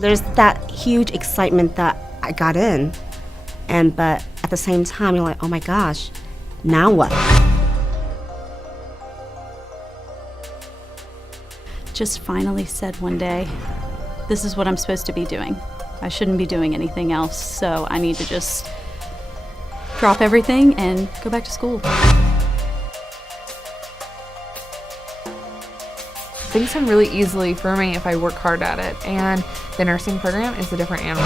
There's that huge excitement that I got in, but at the same time, you're like, oh my gosh, now what? Just finally said one day, this is what I'm supposed to be doing. I shouldn't be doing anything else, so I need to just drop everything and go back to school. Things come really easily for me if I work hard at it, and the nursing program is a different animal.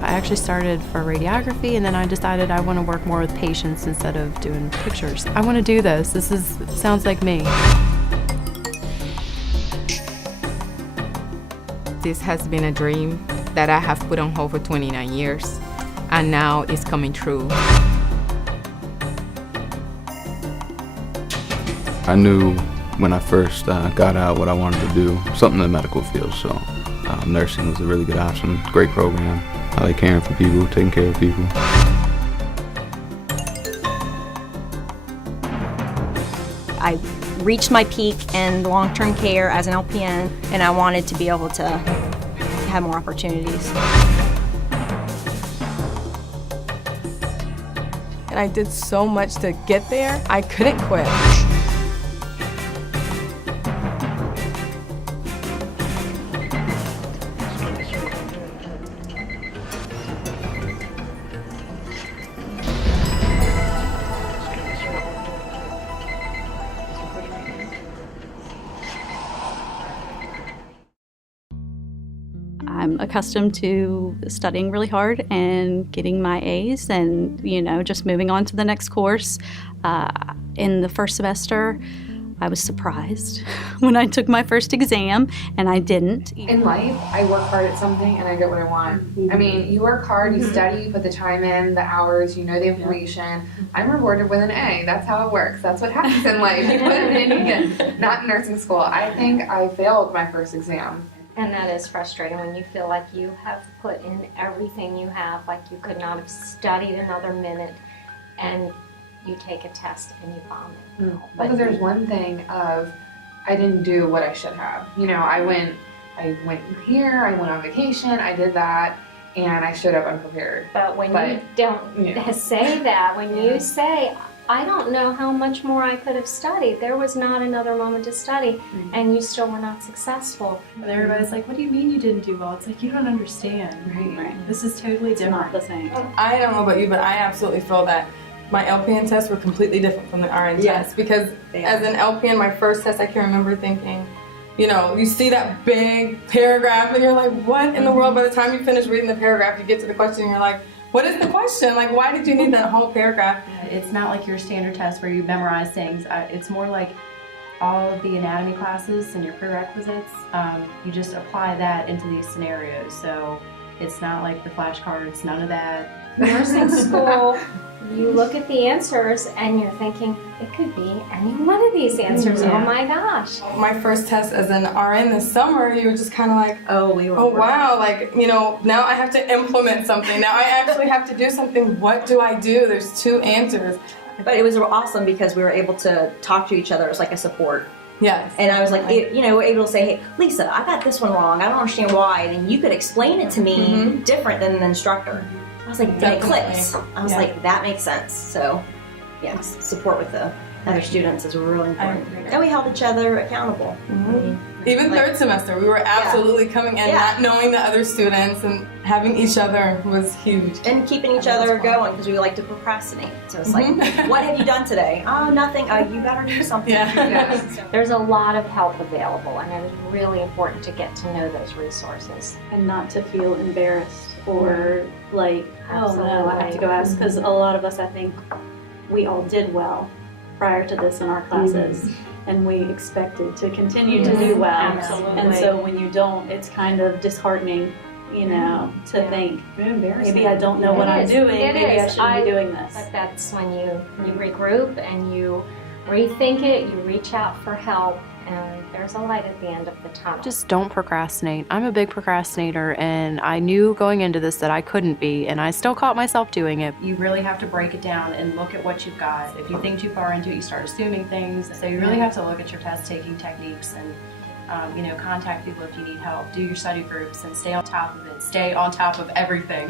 I actually started for radiography, and then I decided I want to work more with patients instead of doing pictures. I want to do this. Sounds like me. This has been a dream that I have put on hold for 29 years, and now it's coming true. I knew when I first got out what I wanted to do, something in the medical field, so nursing was a really good option, great program. I like caring for people, taking care of people. I reached my peak in long-term care as an LPN, and I wanted to be able to have more opportunities. And I did so much to get there, I couldn't quit. I'm accustomed to studying really hard and getting my A's and, just moving on to the next course. In the first semester, I was surprised when I took my first exam, and I didn't. In life, I work hard at something and I get what I want. I mean, you work hard, you study, you put the time in, the hours, you know the information. I'm rewarded with an A. That's how it works. That's what happens in life. You put it in, you get. Not in nursing school. I think I failed my first exam. And that is frustrating when you feel like you have put in everything you have, like you could not have studied another minute, and you take a test and you bomb it. Because there's one thing of I didn't do what I should have. I went here, I went on vacation, I did that, and I showed up unprepared. But when you don't say that, when you say, I don't know how much more I could have studied. There was not another moment to study, and you still were not successful. And everybody's like, what do you mean you didn't do well? It's like, you don't understand. Right. This is totally different. Not the same. I don't know about you, but I absolutely feel that my LPN tests were completely different from the RN tests, because as an LPN, my first test, I can remember thinking, you see that big paragraph and you're like, what in the world? By the time you finish reading the paragraph, you get to the question and you're like, what is the question? Like, why did you need that whole paragraph? It's not like your standard test where you memorize things. It's more like all of the anatomy classes and your prerequisites. You just apply that into these scenarios. So it's not like the flashcards, none of that. Nursing school, you look at the answers and you're thinking, it could be any one of these answers. Oh my gosh. My first test as an RN this summer, you were just kind of like, oh wow, like, now I have to implement something. Now I actually have to do something. What do I do? There's two answers. But it was awesome because we were able to talk to each other as like a support. Yes. And I was like, we're able to say, hey, Lisa, I got this one wrong. I don't understand why. And then you could explain it to me different than the instructor. I was like, it clicks. I was like, that makes sense. So, yes, support with the other students is really important. And we held each other accountable. Even third semester, we were absolutely coming in not knowing the other students, and having each other was huge. And keeping each other going, because we like to procrastinate. So it's like, what have you done today? Oh, nothing. You better do something. There's a lot of help available, and it is really important to get to know those resources. And not to feel embarrassed or like, oh no, I have to go ask, because a lot of us, I think, we all did well prior to this in our classes, and we expected to continue to do well. Absolutely. And so when you don't, it's kind of disheartening, to think, maybe I don't know what I'm doing, maybe I shouldn't be doing this. But that's when you regroup and you rethink it, you reach out for help, and there's a light at the end of the tunnel. Just don't procrastinate. I'm a big procrastinator, and I knew going into this that I couldn't be, and I still caught myself doing it. You really have to break it down and look at what you've got. If you think too far into it, you start assuming things. So you really have to look at your test-taking techniques and contact people if you need help. Do your study groups and stay on top of it. Stay on top of everything.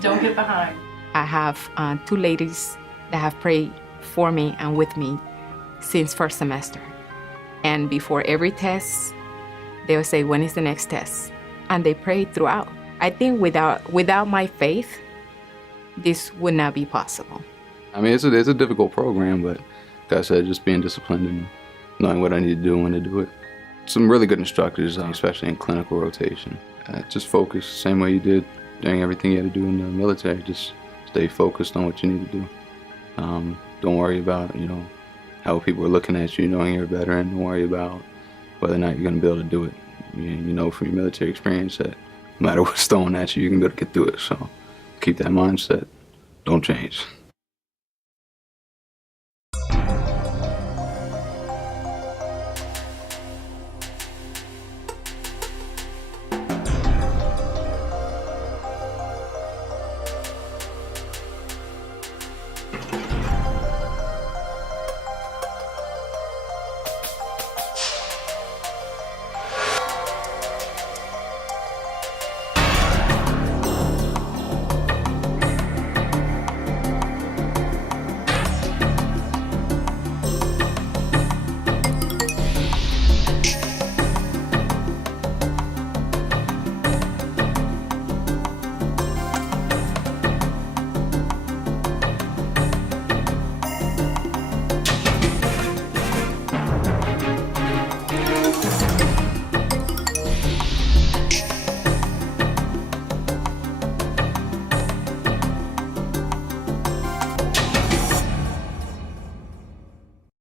Don't get behind. I have 2 ladies that have prayed for me and with me since first semester. And before every test, they'll say, when is the next test? And they pray throughout. I think without my faith, this would not be possible. I mean, it's a difficult program, but like I said, just being disciplined and knowing what I need to do and when to do it. Some really good instructors, especially in clinical rotation. Just focus the same way you did doing everything you had to do in the military. Just stay focused on what you need to do. Don't worry about, how people are looking at you, knowing you're a veteran. Don't worry about whether or not you're going to be able to do it. You know from your military experience that no matter what's thrown at you, you can be able to get through it. So keep that mindset. Don't change.